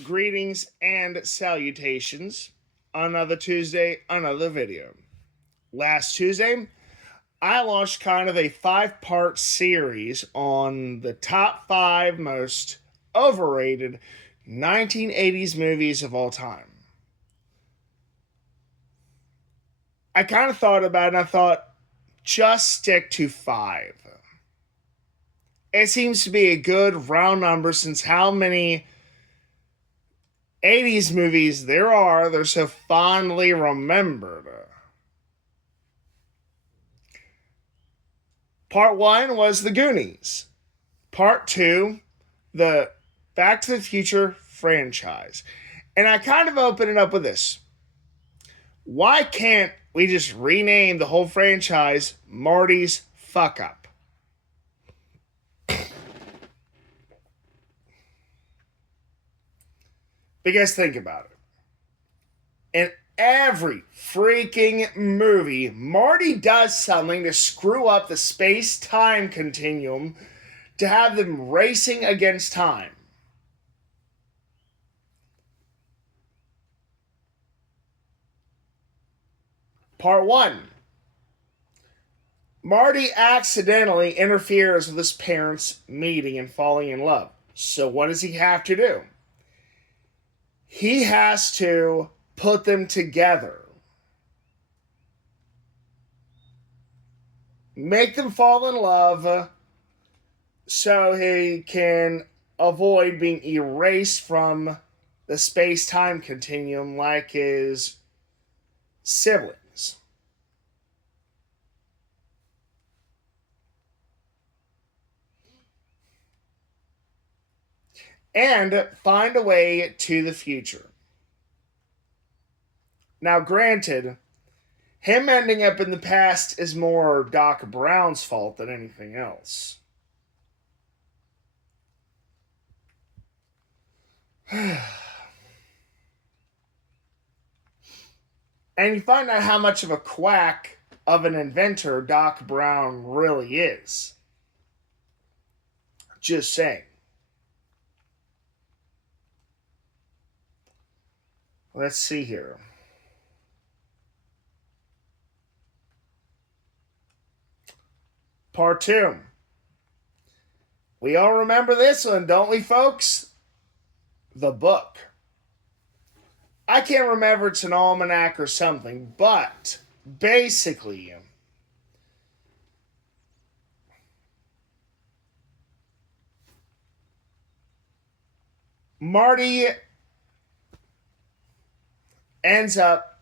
Greetings and salutations. Another Tuesday, another video. Last Tuesday, I launched kind of a 5-part series on the top 5 most overrated 1980s movies of all time. I kind of thought about it and I thought, just stick to 5. It seems to be a good round number since how many 80s movies they're so fondly remembered. Part 1 was The Goonies. Part 2, the Back to the Future franchise. And I kind of open it up with this. Why can't we just rename the whole franchise Marty's Fuck Up? Because think about it. In every freaking movie, Marty does something to screw up the space-time continuum to have them racing against time. Part 1. Marty accidentally interferes with his parents' meeting and falling in love. So what does he have to do? He has to put them together. Make them fall in love so he can avoid being erased from the space-time continuum like his siblings. And find a way to the future. Now, granted, him ending up in the past is more Doc Brown's fault than anything else. And you find out how much of a quack of an inventor Doc Brown really is. Just saying. Let's see here. Part 2. We all remember this one, don't we, folks? The book. I can't remember if it's an almanac or something, but basically, Marty ends up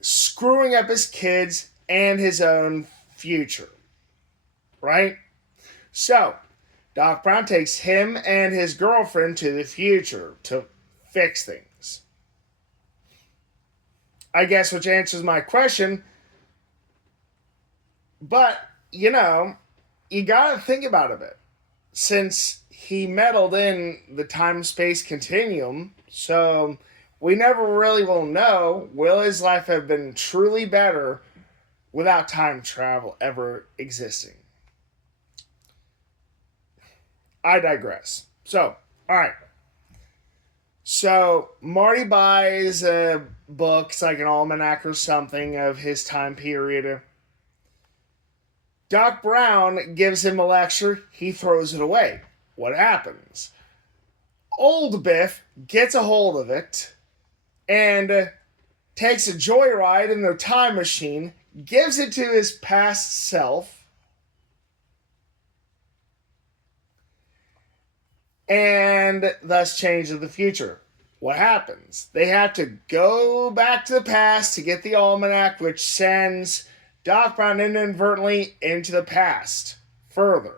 screwing up his kids and his own future. Right? So, Doc Brown takes him and his girlfriend to the future to fix things. I guess which answers my question. But, you gotta think about it a bit. Since he meddled in the time-space continuum, so we never really will know, will his life have been truly better without time travel ever existing? I digress. So, alright. So, Marty buys a book, it's like an almanac or something of his time period. Doc Brown gives him a lecture, he throws it away. What happens? Old Biff gets a hold of it and takes a joyride in their time machine, gives it to his past self, and thus changes the future. What happens? They have to go back to the past to get the almanac, which sends Doc Brown inadvertently into the past further.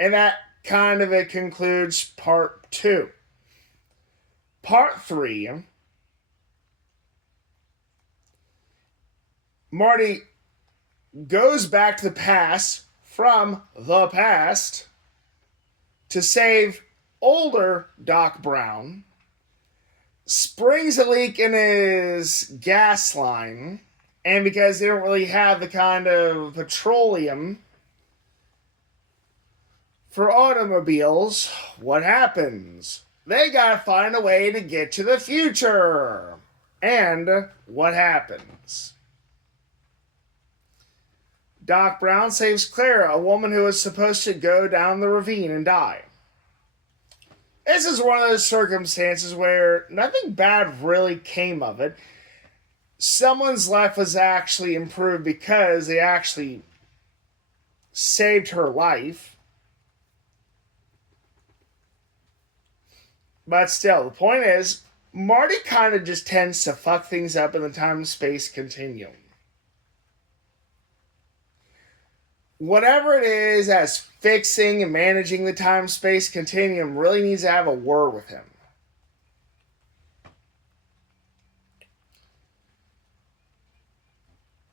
And that kind of it concludes part 2. Part 3, Marty goes back to the past from the past to save older Doc Brown, springs a leak in his gas line, and because they don't really have the kind of petroleum For automobiles, what happens? They gotta find a way to get to the future. And what happens? Doc Brown saves Clara, a woman who was supposed to go down the ravine and die. This is one of those circumstances where nothing bad really came of it. Someone's life was actually improved because they actually saved her life. But still, the point is, Marty kind of just tends to fuck things up in the time-space continuum. Whatever it is as fixing and managing the time-space continuum really needs to have a word with him.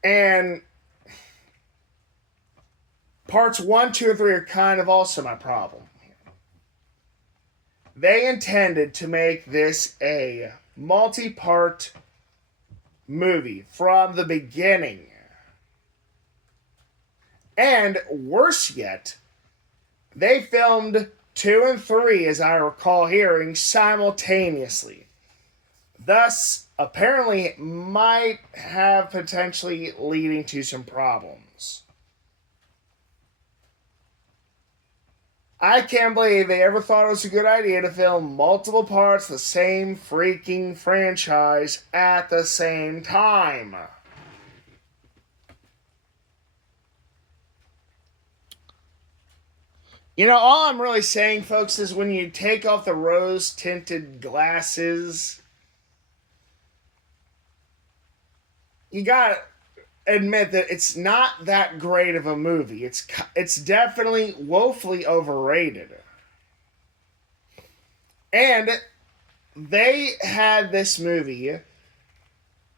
And parts 1, 2, and 3 are kind of also my problem. They intended to make this a multi-part movie from the beginning. And worse yet, they filmed 2 and 3, as I recall hearing, simultaneously. Thus, apparently, might have potentially leading to some problems. I can't believe they ever thought it was a good idea to film multiple parts of the same freaking franchise at the same time. You know, all I'm really saying, folks, is when you take off the rose-tinted glasses, you gotta admit that it's not that great of a movie. It's definitely woefully overrated. And they had this movie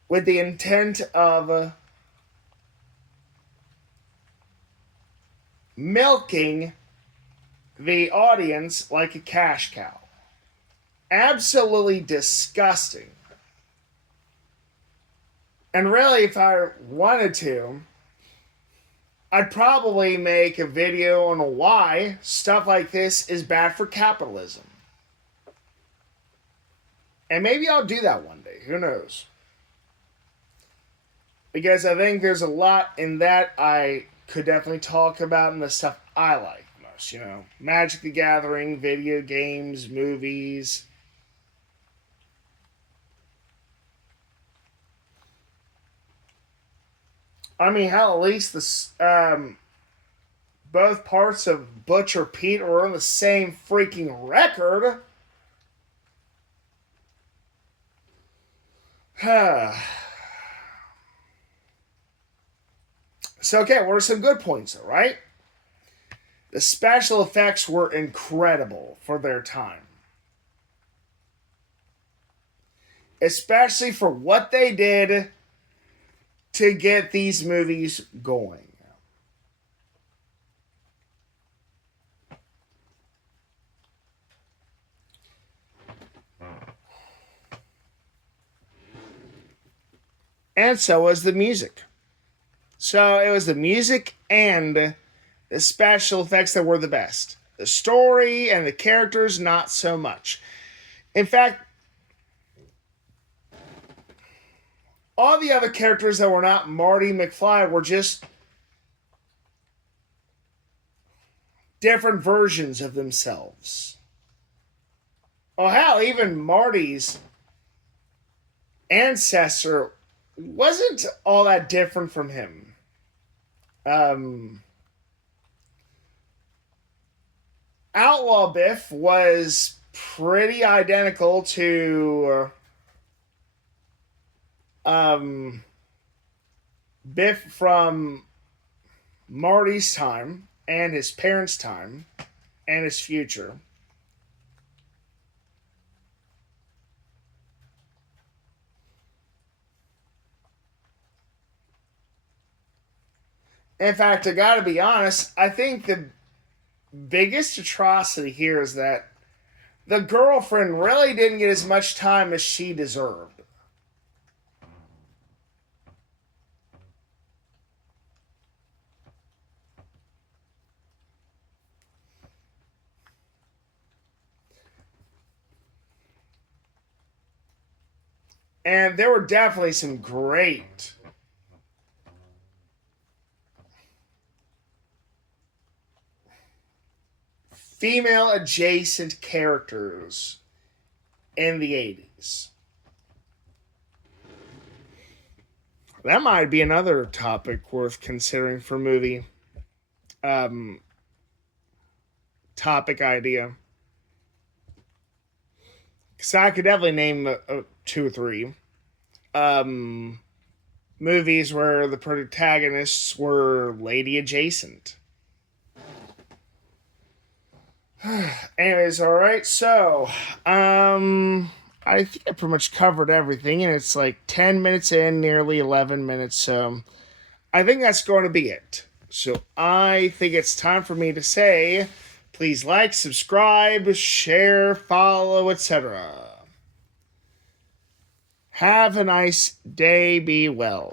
with the intent of milking the audience like a cash cow. Absolutely disgusting. And really, if I wanted to, I'd probably make a video on why stuff like this is bad for capitalism. And maybe I'll do that one day. Who knows? Because I think there's a lot in that I could definitely talk about and the stuff I like most. You know, Magic the Gathering, video games, movies. I mean, hell, at least both parts of Butcher Pete are on the same freaking record. So, okay, what are some good points, though, right? The special effects were incredible for their time. Especially for what they did to get these movies going. And so was the music. So it was the music and the special effects that were the best. The story and the characters, not so much. In fact, all the other characters that were not Marty McFly were just different versions of themselves. Oh, hell, even Marty's ancestor wasn't all that different from him. Outlaw Biff was pretty identical to Biff from Marty's time and his parents' time and his future. In fact, I gotta be honest, I think the biggest atrocity here is that the girlfriend really didn't get as much time as she deserved. And there were definitely some great female adjacent characters in the 80s. That might be another topic worth considering for movie. Um, Topic idea. Because I could definitely name two or three movies where the protagonists were lady adjacent. Anyways, alright, so, I think I pretty much covered everything, and it's like 10 minutes in, nearly 11 minutes, so I think that's going to be it. So I think it's time for me to say, please like, subscribe, share, follow, etc. Have a nice day, be well.